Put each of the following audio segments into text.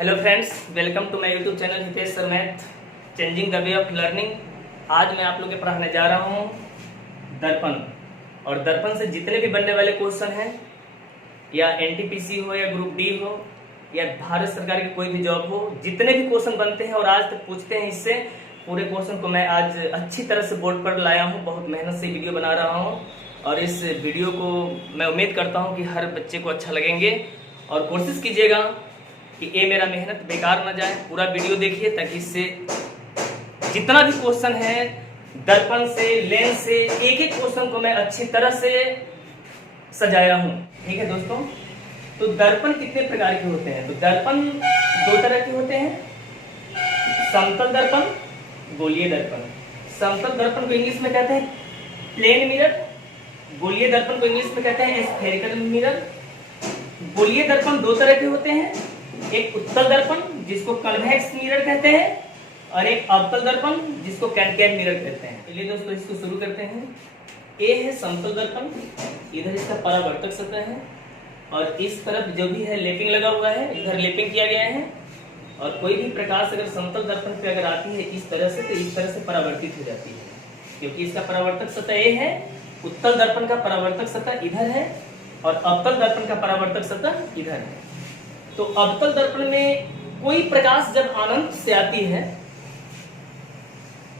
Hello friends, welcome to my YouTube channel Hitesh sir math changing the way of learning. आज मैं आप लोग के पढ़ाने जा रहा हूँ दर्पण। और दर्पण से जितने भी बनने वाले क्वेश्चन हैं, या एनटीपीसी हो या ग्रुप डी हो या भारत सरकार की कोई भी जॉब हो, जितने भी क्वेश्चन बनते हैं और आज तक पूछते हैं, इससे पूरे क्वेश्चन को मैं आज अच्छी तरह से बोर्ड पर लाया हूँ। बहुत मेहनत से वीडियो बना रहा हूँ और इस वीडियो को मैं उम्मीद करता हूँ कि हर बच्चे को अच्छा लगेंगे। और कोशिश कीजिएगा कि ये मेरा मेहनत बेकार ना जाए। पूरा वीडियो देखिए ताकि इससे जितना भी क्वेश्चन है दर्पण से, लेंस से, एक एक क्वेश्चन को मैं अच्छी तरह से सजाया हूँ। ठीक है दोस्तों, तो दर्पण कितने प्रकार के होते हैं? तो दर्पण दो तरह के होते हैं, समतल दर्पण, गोलीय दर्पण। समतल दर्पण को इंग्लिश में कहते हैं प्लेन मिरर, गोलीय दर्पण को इंग्लिश में कहते हैं स्फेरिकल मिरर। गोलीय दर्पण दो तरह के होते हैं, एक उत्तल दर्पण जिसको कन्वेक्स मिरर कहते हैं और एक अवतल दर्पण जिसको कॉन्केव मिरर कहते हैं। चलिए दोस्तों, इसको शुरू करते हैं। ए है समतल दर्पण, इधर इसका परावर्तक सतह है और इस तरफ जो भी है लेपिंग लगा हुआ है, इधर लेपिंग किया गया है। और कोई भी प्रकाश अगर समतल दर्पण पे अगर आती है इस तरह से, तो इस तरह से परावर्तित हो जाती है, क्योंकि इसका परावर्तक सतह ए है। उत्तल दर्पण का परावर्तक सतह इधर है और अवतल दर्पण का परावर्तक सतह इधर है। तो अवतल दर्पण में कोई प्रकाश जब अनंत से आती है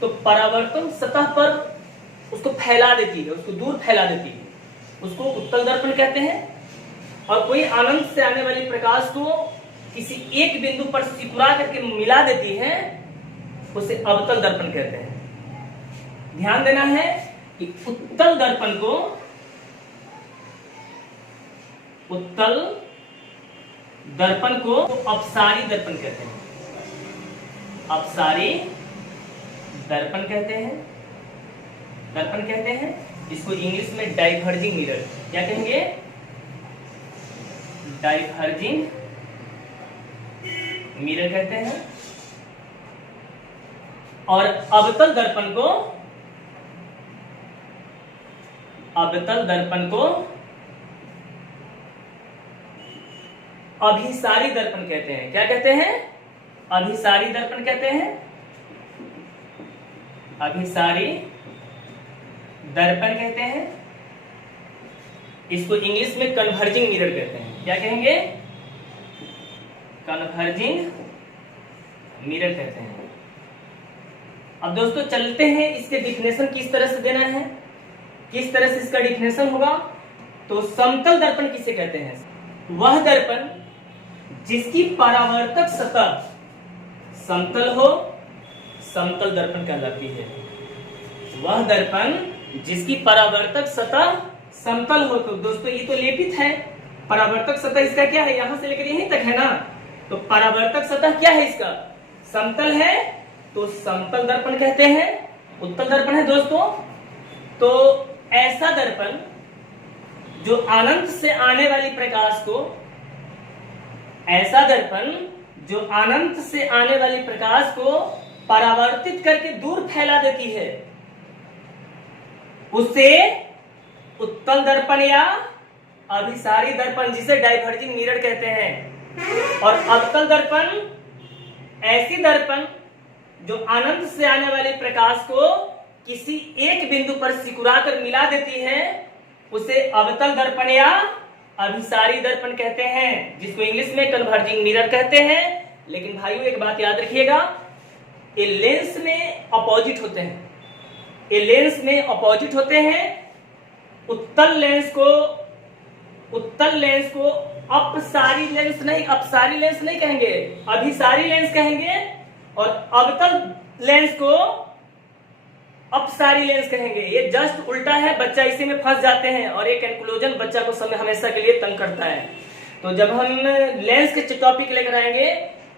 तो परावर्तन सतह पर उसको फैला देती है, उसको दूर फैला देती है, उसको उत्तल दर्पण कहते हैं। और कोई अनंत से आने वाली प्रकाश को किसी एक बिंदु पर सिकुड़ा करके मिला देती है, उसे अवतल दर्पण कहते हैं। ध्यान देना है कि उत्तल दर्पण को अपसारी दर्पण कहते हैं। अपसारी दर्पण कहते हैं। इसको इंग्लिश में डाइवर्जिंग मिरर, क्या कहेंगे? डाइवर्जिंग मिरर कहते हैं। और अवतल दर्पण को अभिसारी दर्पण कहते हैं। क्या कहते हैं? अभिसारी दर्पण कहते हैं। अभिसारी दर्पण कहते हैं। इसको इंग्लिश में कन्वर्जिंग मिरर कहते हैं। क्या कहेंगे? कन्वर्जिंग मिरर कहते हैं। अब दोस्तों चलते हैं, इसके डिफिनेशन किस तरह से देना है, किस तरह से इसका डिफिनेशन होगा। तो समतल दर्पण किसे कहते हैं? वह दर्पण जिसकी परावर्तक सतह समतल हो, समतल दर्पण कहलाती है। वह दर्पण जिसकी परावर्तक सतह समतल हो। तो दोस्तों ये तो लेपित है, परावर्तक सतह इसका क्या है? यहां से लेकर यहीं तक है ना। तो परावर्तक सतह क्या है इसका? समतल है, तो समतल दर्पण कहते हैं। उत्तल दर्पण है दोस्तों। तो ऐसा दर्पण जो अनंत से आने वाली प्रकाश को, परावर्तित करके दूर फैला देती है, उसे उत्तल दर्पण या अभिसारी दर्पण, जिसे डाइवर्जिंग मिरर कहते हैं। और अवतल दर्पण ऐसी दर्पण जो अनंत से आने वाले प्रकाश को किसी एक बिंदु पर सिकुड़ा कर मिला देती है, उसे अवतल दर्पण या अभिसारी दर्पण कहते हैं, जिसको इंग्लिश में कन्वर्जिंग मिरर कहते हैं। लेकिन भाइयों एक बात याद रखिएगा, ये लेंस में अपोजिट होते हैं। उत्तल लेंस को अपसारी लेंस नहीं कहेंगे, अभिसारी लेंस कहेंगे। और अवतल लेंस को अपसारी लेंस कहेंगे। ये जस्ट उल्टा है, बच्चा इसी में फंस जाते हैं और एक कंक्लूजन बच्चा को समय हमेशा के लिए तंग करता है। तो जब हम लेंस के टॉपिक लेकर आएंगे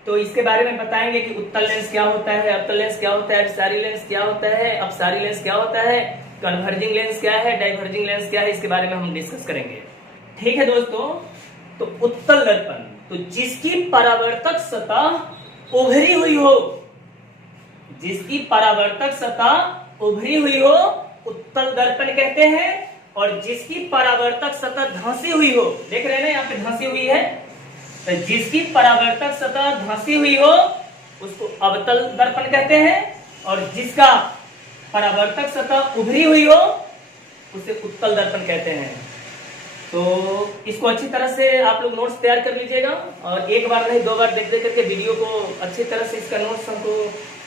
तो इसके बारे में बताएंगे कि उत्तल लेंस क्या होता है, अवतल लेंस क्या होता है, अभिसारी लेंस क्या होता है, अपसारी लेंस क्या होता है, कन्वर्जिंग लेंस क्या है, डाइवर्जिंग लेंस क्या है, इसके बारे में हम डिस्कस करेंगे। ठीक है दोस्तों, तो उत्तल दर्पण, तो जिसकी परावर्तक सतह उभरी हुई हो, उत्तल दर्पण कहते हैं। और जिसकी परावर्तक सतह धंसी हुई हो, देख रहे हैं ना यहाँ पे धंसी हुई है, तो जिसकी परावर्तक सतह धंसी हुई हो उसको अवतल दर्पण कहते हैं, और जिसका परावर्तक सतह उभरी हुई हो उसे उत्तल दर्पण कहते हैं। तो इसको अच्छी तरह से आप लोग नोट्स तैयार कर लीजिएगा, और एक बार नहीं 2 बार देख देख करके वीडियो को अच्छी तरह से इसका नोट्स हमको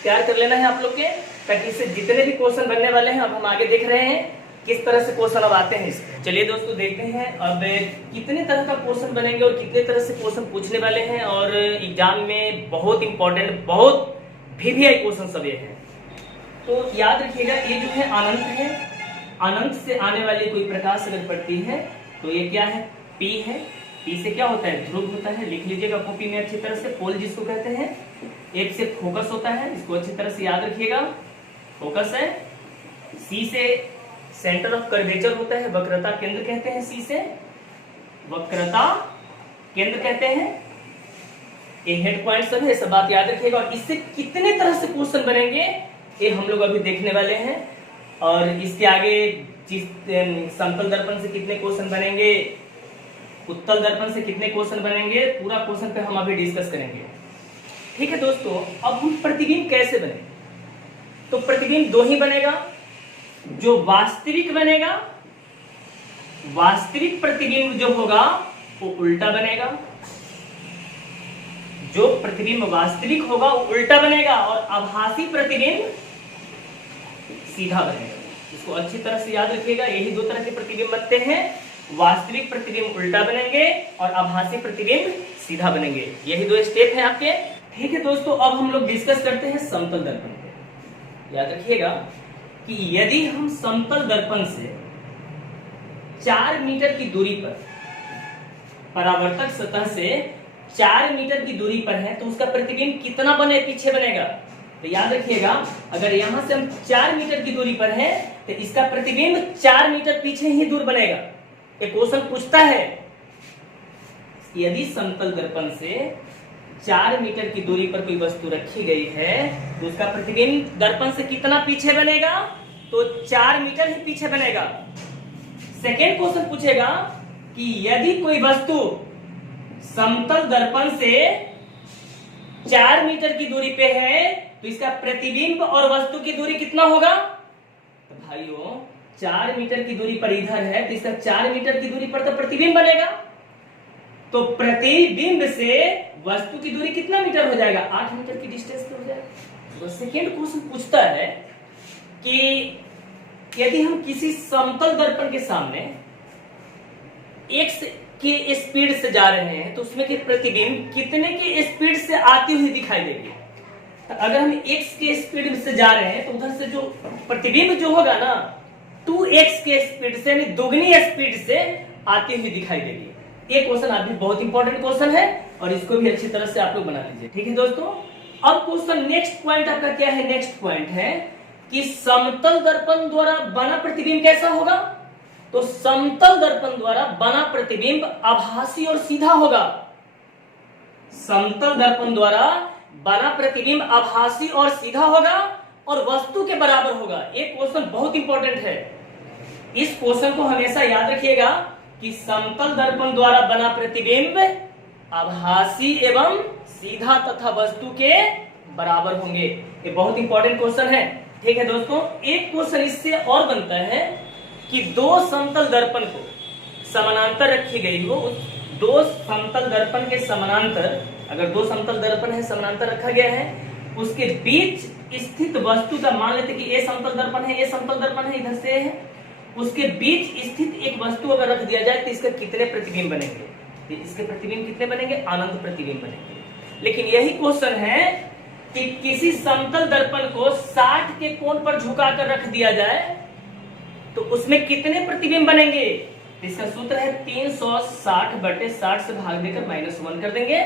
तैयार कर लेना है आप लोग के, ताकि इससे जितने भी क्वेश्चन बनने वाले हैं अब हम आगे देख रहे हैं किस तरह से क्वेश्चन अब आते हैं इसके। चलिए दोस्तों देखते हैं अब कितने तरह का क्वेश्चन बनेंगे और कितने तरह से क्वेश्चन पूछने वाले हैं, और एग्जाम में बहुत इंपॉर्टेंट बहुत VVI क्वेश्चन सब ये है। तो याद रखिएगा ये जो है अनंत है, अनंत से आने वाली कोई प्रकाश अगर पड़ती है तो ये क्या है, P है। P से क्या होता है, ध्रुव होता है, लिख लीजिएगा कॉपी में अच्छी तरह से। पोल जिसको कहते हैं, एक से फोकस होता है, इसको अच्छी तरह से याद रखिएगा, फोकस है। C से सेंटर ऑफ कर्वेचर होता है, वक्रता केंद्र कहते हैं, C से वक्रता केंद्र कहते हैं। ये हेड पॉइंट सब है, सब बात याद रखिएगा। और इससे कितने तरह से क्वेश्चन बनेंगे ये हम लोग अभी देखने वाले हैं, और इसके आगे समतल दर्पण से कितने क्वेश्चन बनेंगे, उत्तल दर्पण से कितने क्वेश्चन बनेंगे, पूरा क्वेश्चन पे हम अभी डिस्कस करेंगे। ठीक है दोस्तों, अब हम प्रतिबिंब कैसे बने, तो प्रतिबिंब 2 ही बनेगा। जो वास्तविक बनेगा, वास्तविक प्रतिबिंब जो होगा वो उल्टा बनेगा, जो प्रतिबिंब वास्तविक होगा वो उल्टा बनेगा, और आभासी प्रतिबिंब सीधा बनेगा। इसको अच्छी तरह से याद रखिएगा, यही 2 तरह के प्रतिबिंब बनते हैं, वास्तविक प्रतिबिंब उल्टा बनेंगे और आभासी प्रतिबिंब सीधा बनेंगे। यही 2 स्टेप हैं आपके। ठीक है दोस्तों, अब हम लोग डिस्कस करते हैं समतल दर्पण पे। याद रखिएगा कि यदि हम समतल दर्पण से 4 मीटर की दूरी पर, परावर्तक सतह से 4 मीटर की दूरी पर है, तो उसका प्रतिबिंब कितना पीछे बनेगा। तो याद रखिएगा, अगर यहां से हम 4 मीटर की दूरी पर हैं तो इसका प्रतिबिंब 4 मीटर पीछे ही दूर बनेगा। एक क्वेश्चन पूछता है, यदि समतल दर्पण से 4 मीटर की दूरी पर कोई वस्तु रखी गई है तो उसका प्रतिबिंब दर्पण से कितना पीछे बनेगा, तो 4 मीटर ही पीछे बनेगा। सेकेंड क्वेश्चन पूछेगा कि यदि कोई वस्तु समतल दर्पण से 4 मीटर की दूरी पे है तो इसका प्रतिबिंब और वस्तु की दूरी कितना होगा। तो भाइयों 4 मीटर की दूरी पर इधर है तो इसका 4 मीटर की दूरी पर तो प्रतिबिंब बनेगा, तो प्रतिबिंब से वस्तु की दूरी कितना मीटर हो जाएगा, 8 मीटर की डिस्टेंस पे हो जाएगा। तो सेकेंड क्वेश्चन पूछता है कि यदि हम किसी समतल दर्पण के सामने x के स्पीड से जा रहे हैं तो उसमें के प्रतिबिंब कितने के स्पीड से आती हुई दिखाई देगी। तो अगर हम x के स्पीड से जा रहे हैं तो उधर से जो प्रतिबिंब जो होगा ना 2x के स्पीड से, यानी दोगुनी स्पीड से आती हुई दिखाई देगी। ये क्वेश्चन आप भी बहुत इंपॉर्टेंट क्वेश्चन है और इसको भी अच्छी तरह से आप लोग बना लीजिए। ठीक है दोस्तों, अब क्वेश्चन नेक्स्ट पॉइंट आपका क्या है, नेक्स्ट पॉइंट है कि समतल दर्पण द्वारा बना प्रतिबिंब कैसा होगा। तो समतल दर्पण द्वारा बना प्रतिबिंब आभासी और सीधा होगा। समतल दर्पण द्वारा बना प्रतिबिंब आभासी और सीधा होगा और वस्तु के बराबर होगा। एक क्वेश्चन बहुत इंपॉर्टेंट है, इस क्वेश्चन को हमेशा याद रखिएगा कि समतल दर्पण द्वारा बना प्रतिबिंब आभासी एवं सीधा तथा वस्तु के बराबर होंगे। ये बहुत इंपॉर्टेंट क्वेश्चन है। ठीक है दोस्तों, एक क्वेश्चन इससे और बनता है कि 2 समतल दर्पण को समानांतर रखी गई हो, 2 समतल दर्पण के समानांतर, अगर 2 समतल दर्पण है समानांतर रखा गया है, उसके बीच स्थित वस्तु का, मान लेते कि ये समतल दर्पण है, ये समतल दर्पण है, इधर से है, उसके बीच स्थित एक वस्तु अगर रख दिया जाए तो इसका कितने प्रतिबिंब बनेंगे, इसके प्रतिबिंब कितने बनेंगे, अनंत प्रतिबिंब बनेंगे। लेकिन यही क्वेश्चन है कि किसी समतल दर्पण को 60 के कोण पर झुकाकर रख दिया जाए तो उसमें कितने प्रतिबिंब बनेंगे। इसका सूत्र है 360/60 से भाग देकर -1 कर देंगे,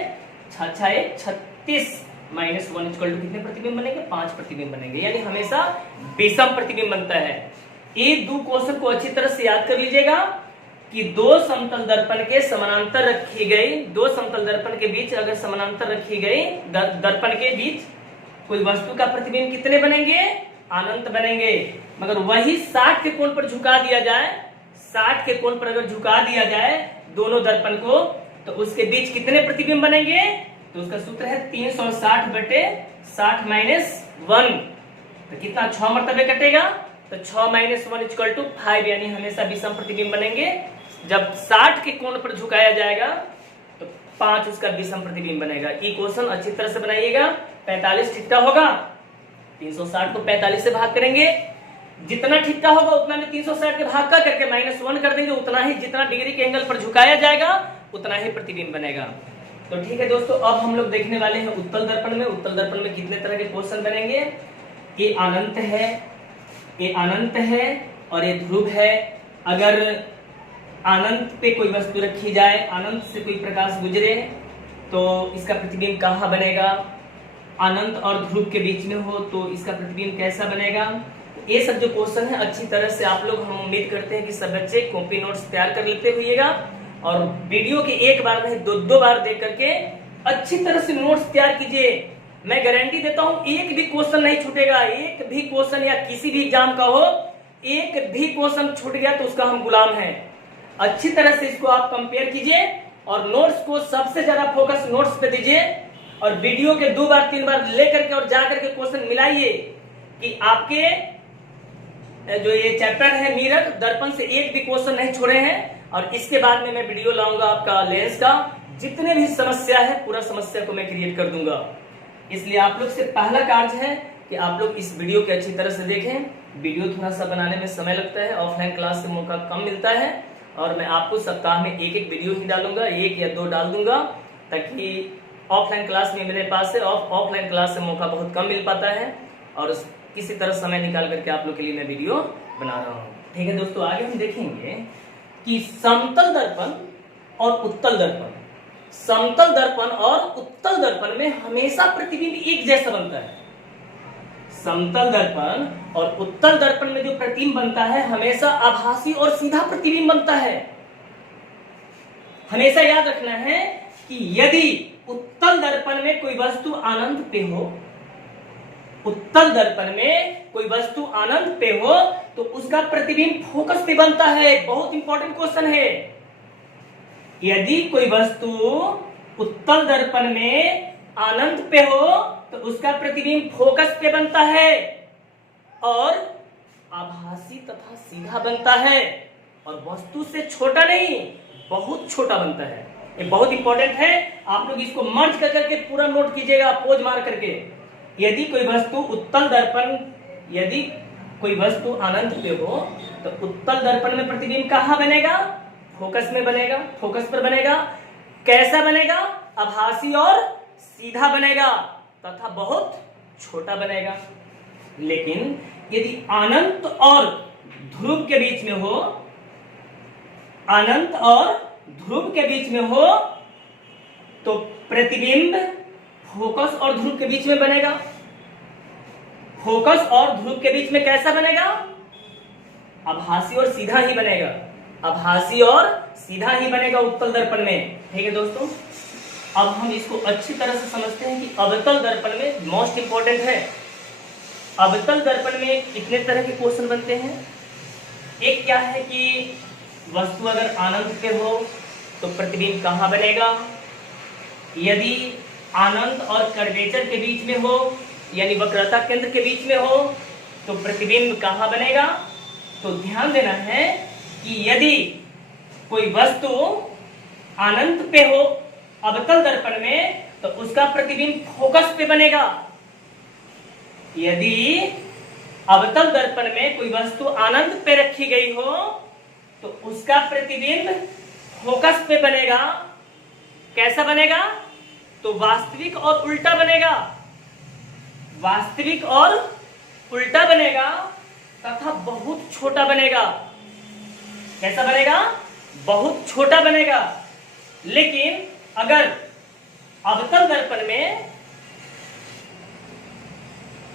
36 -1 कितने प्रतिबिंब बनेंगे, 5 प्रतिबिंब बनेंगे। यानी हमेशा विषम प्रतिबिंब बनता है। ये 2 क्वेश्चन को अच्छी तरह से याद कर लीजिएगा कि 2 समतल दर्पण के समानांतर रखी गई, 2 समतल दर्पण के बीच अगर समानांतर रखी गई, दर्पण के बीच कोई वस्तु का प्रतिबिंब कितने बनेंगे, अनंत बनेंगे। मगर वही 60 के कोण पर झुका दिया जाए, 60 के कोण पर अगर झुका दिया जाए दोनों दर्पण को, तो उसके बीच कितने प्रतिबिंब बनेंगे? तो उसका सूत्र है 360 बटे 60 माइनस 1। तो कितना 6 मरतबे कटेगा, तो 6 माइनस 1 इक्वल टू 5, यानी हमेशा विषम प्रतिबिंब बनेंगे। जब 60 के कोण पर झुकाया जाएगा तो 5 उसका विषम प्रतिबिंब बनेगा। इक्वेशन अच्छी तरह से बनाइएगा। 45 ठीकटा होगा, 360 को 45 से भाग करेंगे, जितना ठीकटा होगा उतना में 360 के भाग का करके -1 कर देंगे, उतना ही जितना डिग्री के एंगल पर झुकाया जाएगा उतना ही प्रतिबिंब बनेगा। तो ठीक है दोस्तों, अब हम लोग देखने वाले हैं उत्तल दर्पण में। उत्तल दर्पण में कितने तरह के क्वेश्चन बनेंगे? ये अनंत है, ये अनंत है और ये ध्रुव है। अगर अनंत पे कोई वस्तु रखी जाए, अनंत से कोई प्रकाश गुजरे तो इसका प्रतिबिंब कहाँ बनेगा? अनंत और ध्रुव के बीच में हो तो इसका प्रतिबिंब कैसा बनेगा? ये सब जो क्वेश्चन है अच्छी तरह से आप लोग, हम उम्मीद करते हैं कि सब बच्चे कॉपी नोट्स तैयार कर लेते हुइएगा और वीडियो के एक बार में 2-2 बार देख करके अच्छी तरह से नोट्स तैयार कीजिए। मैं गारंटी देता हूं एक भी क्वेश्चन नहीं छूटेगा। एक भी क्वेश्चन या किसी भी एग्जाम का हो, एक भी क्वेश्चन छूट गया तो उसका हम गुलाम हैं। अच्छी तरह से इसको आप कंपेयर कीजिए और नोट्स को सबसे ज्यादा फोकस नोट्स पे दीजिए और वीडियो के 2 बार 3 बार लेकर के और जाकर के क्वेश्चन मिलाइए कि आपके जो ये चैप्टर है मिरर दर्पण से एक भी क्वेश्चन नहीं छोड़े हैं। और इसके बाद में मैं वीडियो लाऊंगा आपका लेंस का, जितने भी समस्या है पूरा समस्या को मैं क्रिएट कर दूंगा। इसलिए आप लोग से पहला कार्य है कि आप लोग इस वीडियो के अच्छी तरह से देखें। वीडियो थोड़ा सा बनाने में समय लगता है, ऑफलाइन क्लास से मौका कम मिलता है और मैं आपको सप्ताह में एक वीडियो ही डालूंगा, 1 या 2 डाल दूंगा, ताकि ऑफलाइन क्लास में मेरे पास है, ऑफलाइन क्लास से मौका बहुत कम मिल पाता है और किसी तरह समय निकाल करके आप लोग के लिए मैं वीडियो बना रहा हूँ। ठीक है दोस्तों, आगे हम देखेंगे कि समतल दर्पण और उत्तल दर्पण, समतल दर्पण और उत्तल दर्पण में हमेशा प्रतिबिंब एक जैसा बनता है। समतल दर्पण और उत्तल दर्पण में जो प्रतिबिंब बनता है हमेशा आभासी और सीधा प्रतिबिंब बनता है। हमेशा याद रखना है कि यदि उत्तल दर्पण में कोई वस्तु अनंत पे हो, उत्तल दर्पण में कोई वस्तु अनंत पे हो तो उसका प्रतिबिंब फोकस पे बनता है। बहुत इंपॉर्टेंट क्वेश्चन है। यदि कोई वस्तु उत्तल दर्पण में अनंत पे हो तो उसका प्रतिबिंब फोकस पे बनता है और आभासी तथा सीधा बनता है और वस्तु से छोटा नहीं, बहुत छोटा बनता है। ये बहुत इंपॉर्टेंट है। आप लोग इसको मर्ज करके पूरा नोट कीजिएगा, पोज मार करके। यदि कोई वस्तु उत्तल दर्पण, यदि कोई वस्तु अनंत पे हो तो उत्तल दर्पण में प्रतिबिंब कहाँ बनेगा? फोकस में बनेगा, फोकस पर बनेगा। कैसा बनेगा? आभासी और सीधा बनेगा तथा बहुत छोटा बनेगा। लेकिन यदि अनंत और ध्रुव के बीच में हो, अनंत और ध्रुव के बीच में हो तो प्रतिबिंब फोकस और ध्रुव के बीच में बनेगा। फोकस और ध्रुव के बीच में कैसा बनेगा? आभासी और सीधा ही बनेगा, आभासी और सीधा ही बनेगा उत्तल दर्पण में। ठीक है दोस्तों, अब हम इसको अच्छी तरह से समझते हैं कि अवतल दर्पण में मोस्ट इंपॉर्टेंट है। अवतल दर्पण में कितने तरह के क्वेश्चन बनते हैं? एक क्या है कि वस्तु अगर अनंत पे हो तो प्रतिबिंब कहाँ बनेगा? यदि अनंत और कर्वेचर के बीच में हो, यानी वक्रता केंद्र के बीच में हो तो प्रतिबिंब कहाँ बनेगा? तो ध्यान देना है कि यदि कोई वस्तु अनंत पे हो अवतल दर्पण में तो उसका प्रतिबिंब फोकस पे बनेगा। यदि अवतल दर्पण में कोई वस्तु अनंत पे रखी गई हो तो उसका प्रतिबिंब फोकस पे बनेगा। कैसा बनेगा? तो वास्तविक और उल्टा बनेगा, वास्तविक और उल्टा बनेगा तथा बहुत छोटा बनेगा। कैसा बनेगा? बहुत छोटा बनेगा। लेकिन अगर अवतल दर्पण में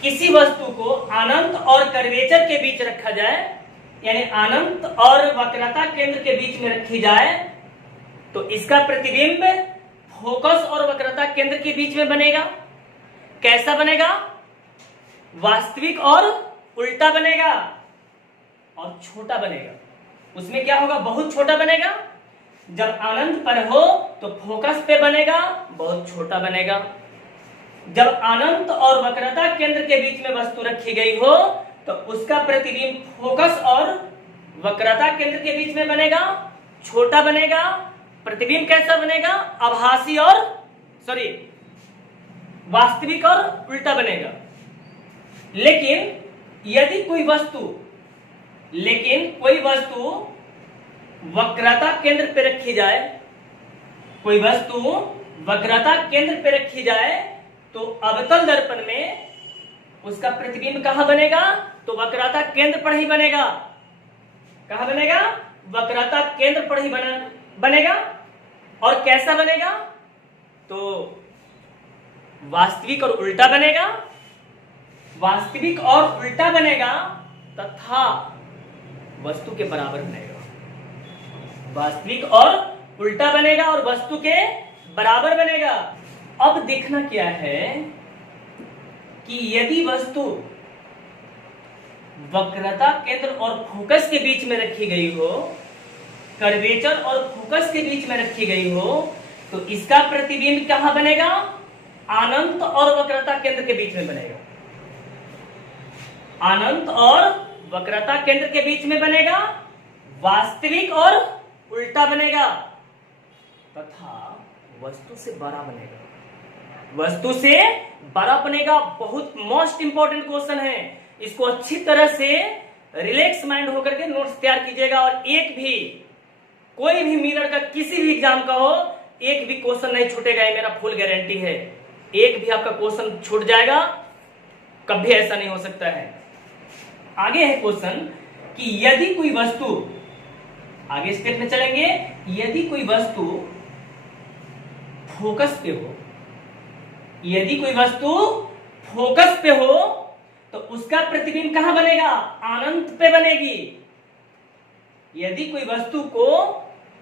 किसी वस्तु को अनंत और कर्वेचर के बीच रखा जाए, यानी अनंत और वक्रता केंद्र के बीच में रखी जाए तो इसका प्रतिबिंब फोकस और वक्रता केंद्र के बीच में बनेगा। कैसा बनेगा? वास्तविक और उल्टा बनेगा और छोटा बनेगा। उसमें क्या होगा? बहुत छोटा बनेगा। जब अनंत पर हो तो फोकस पे बनेगा, बहुत छोटा बनेगा। जब अनंत और वक्रता केंद्र के बीच में वस्तु रखी गई हो तो उसका प्रतिबिंब फोकस और वक्रता केंद्र के बीच में बनेगा, छोटा बनेगा। प्रतिबिंब कैसा बनेगा? आभासी और वास्तविक और उल्टा बनेगा। लेकिन यदि कोई वस्तु वक्रता केंद्र पे रखी जाए, कोई वस्तु वक्रता केंद्र पे रखी जाए तो अवतल दर्पण में उसका प्रतिबिंब कहां बनेगा? तो वक्रता केंद्र पर ही बनेगा। कहां बनेगा? वक्रता केंद्र पर ही बनेगा। और कैसा बनेगा? तो वास्तविक और उल्टा बनेगा, वास्तविक और उल्टा बनेगा तथा वस्तु के बराबर बनेगा। वास्तविक और उल्टा बनेगा और वस्तु के बराबर बनेगा। अब देखना क्या है कि यदि वस्तु वक्रता केंद्र और फोकस के बीच में रखी गई हो, कर्वेचर और फोकस के बीच में रखी गई हो, तो इसका प्रतिबिंब कहां बनेगा? अनंत और वक्रता केंद्र के बीच में बनेगा। अनंत और वक्रता केंद्र के बीच में बनेगा, वास्तविक और उल्टा बनेगा तथा वस्तु से बड़ा बनेगा। वस्तु से बड़ा बनेगा। बहुत मोस्ट इंपॉर्टेंट क्वेश्चन है, इसको अच्छी तरह से रिलैक्स माइंड होकर के नोट्स तैयार कीजिएगा। और एक भी कोई भी मिरर का किसी भी एग्जाम का हो, एक भी क्वेश्चन नहीं छूटेगा, ये मेरा फुल गारंटी है। एक भी आपका क्वेश्चन छूट जाएगा, कभी ऐसा नहीं हो सकता है। आगे है क्वेश्चन कि यदि कोई वस्तु, आगे स्टेप में चलेंगे, यदि कोई वस्तु फोकस पे हो, यदि कोई वस्तु फोकस पे हो तो उसका प्रतिबिंब कहां बनेगा? अनंत पे बनेगी। यदि कोई वस्तु को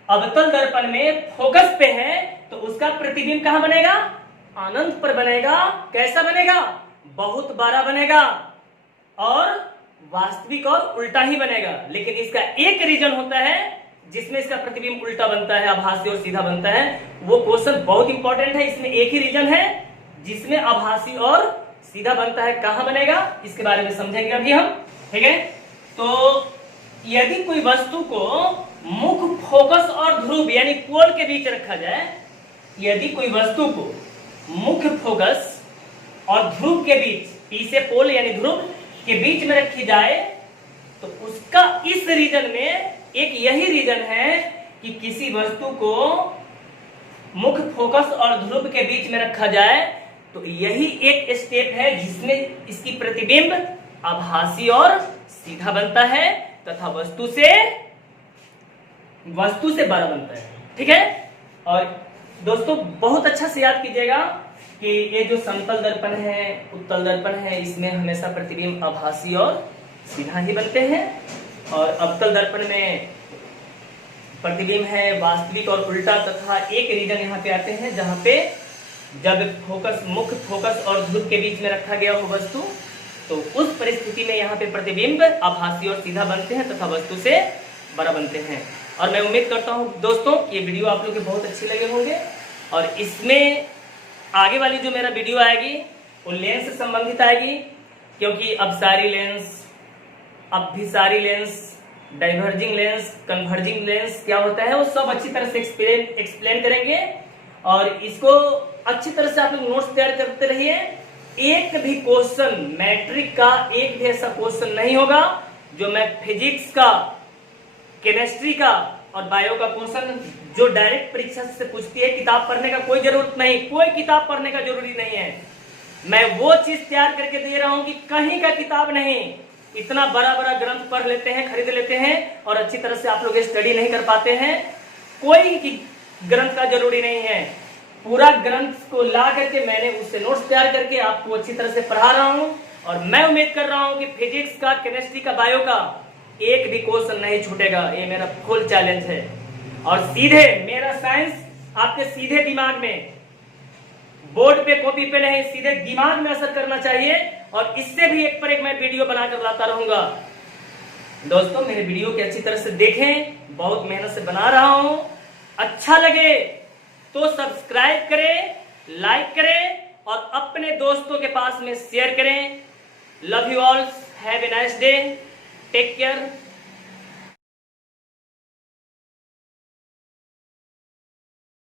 अवतल दर्पण में फोकस पे है तो उसका प्रतिबिंब कहां बनेगा? अनंत पर बनेगा। कैसा बनेगा? बहुत बड़ा बनेगा और वास्तविक और उल्टा ही बनेगा। लेकिन इसका एक रीजन होता है जिसमें इसका प्रतिबिंब उल्टा बनता है, आभासी और सीधा बनता है। वो क्वेश्चन बहुत इंपॉर्टेंट है। इसमें एक ही रीजन है जिसमें आभासी और सीधा बनता है। कहां बनेगा इसके बारे में समझेंगे अभी हम, ठीक है। तो यदि कोई वस्तु को मुख्य फोकस और ध्रुव यानी पोल के बीच रखा जाए, यदि कोई वस्तु को मुख्य फोकस और ध्रुव के बीच, पी से पोल यानी ध्रुव के बीच में रखी जाए तो उसका इस रीजन में एक यही रीजन है कि किसी वस्तु को मुख्य फोकस और ध्रुव के बीच में रखा जाए तो यही एक स्टेप है जिसमें इसकी प्रतिबिंब आभासी और सीधा बनता है तथा वस्तु से बड़ा बनता है, ठीक है। और दोस्तों बहुत अच्छा से याद कीजिएगा कि ये जो समतल दर्पण है, उत्तल दर्पण है, इसमें हमेशा प्रतिबिंब आभासी और सीधा ही बनते हैं। और अवतल दर्पण में प्रतिबिंब है वास्तविक और उल्टा तथा एक रीजन यहाँ पे आते हैं जहां पे जब मुख्य फोकस और ध्रुव के बीच में रखा गया हो वस्तु, तो उस परिस्थिति में यहाँ पे प्रतिबिंब आभासी और सीधा बनते हैं तथा वस्तु से बड़ा बनते हैं। और मैं उम्मीद करता हूँ दोस्तों कि ये वीडियो आप लोग के बहुत अच्छी लगे होंगे। और इसमें आगे वाली जो मेरा वीडियो आएगी वो लेंस से संबंधित आएगी, क्योंकि अब भी सारी lens, diverging lens, converging lens क्या होता है वो सब अच्छी तरह से एक्सप्लेन करेंगे। और इसको अच्छी तरह से आप लोग नोट्स तैयार करते रहिए। एक भी क्वेश्चन मैट्रिक का एक भी ऐसा क्वेश्चन नहीं होगा जो मैं फिजिक्स का, केमिस्ट्री का और बायो का क्वेश्चन जो डायरेक्ट परीक्षा से पूछती है, किताब पढ़ने का कोई जरूरत नहीं, कोई किताब पढ़ने का जरूरी नहीं है। मैं वो चीज तैयार करके दे रहा हूं कि कहीं का किताब नहीं। इतना बड़ा बड़ा ग्रंथ पढ़ लेते हैं, खरीद लेते हैं और अच्छी तरह से आप लोग स्टडी नहीं कर पाते हैं। कोई ग्रंथ का जरूरी नहीं है। पूरा ग्रंथ को ला करके मैंने उससे नोट्स तैयार करके आपको अच्छी तरह से पढ़ा रहा हूं। और मैं उम्मीद कर रहा हूं कि फिजिक्स का, केमिस्ट्री का, बायो का एक भी क्वेश्चन नहीं छूटेगा। ये मेरा फुल चैलेंज है। और सीधे मेरा साइंस आपके सीधे दिमाग में, बोर्ड पे कॉपी पे नहीं, सीधे दिमाग में असर करना चाहिए। और इससे भी एक पर एक मैं वीडियो बनाकर लाता रहूंगा। दोस्तों मेरे वीडियो की अच्छी तरह से देखें, बहुत मेहनत से बना रहा हूं। अच्छा लगे तो सब्सक्राइब करें, लाइक करें और अपने दोस्तों के पास में शेयर करें। Love you all, have a nice day, take care.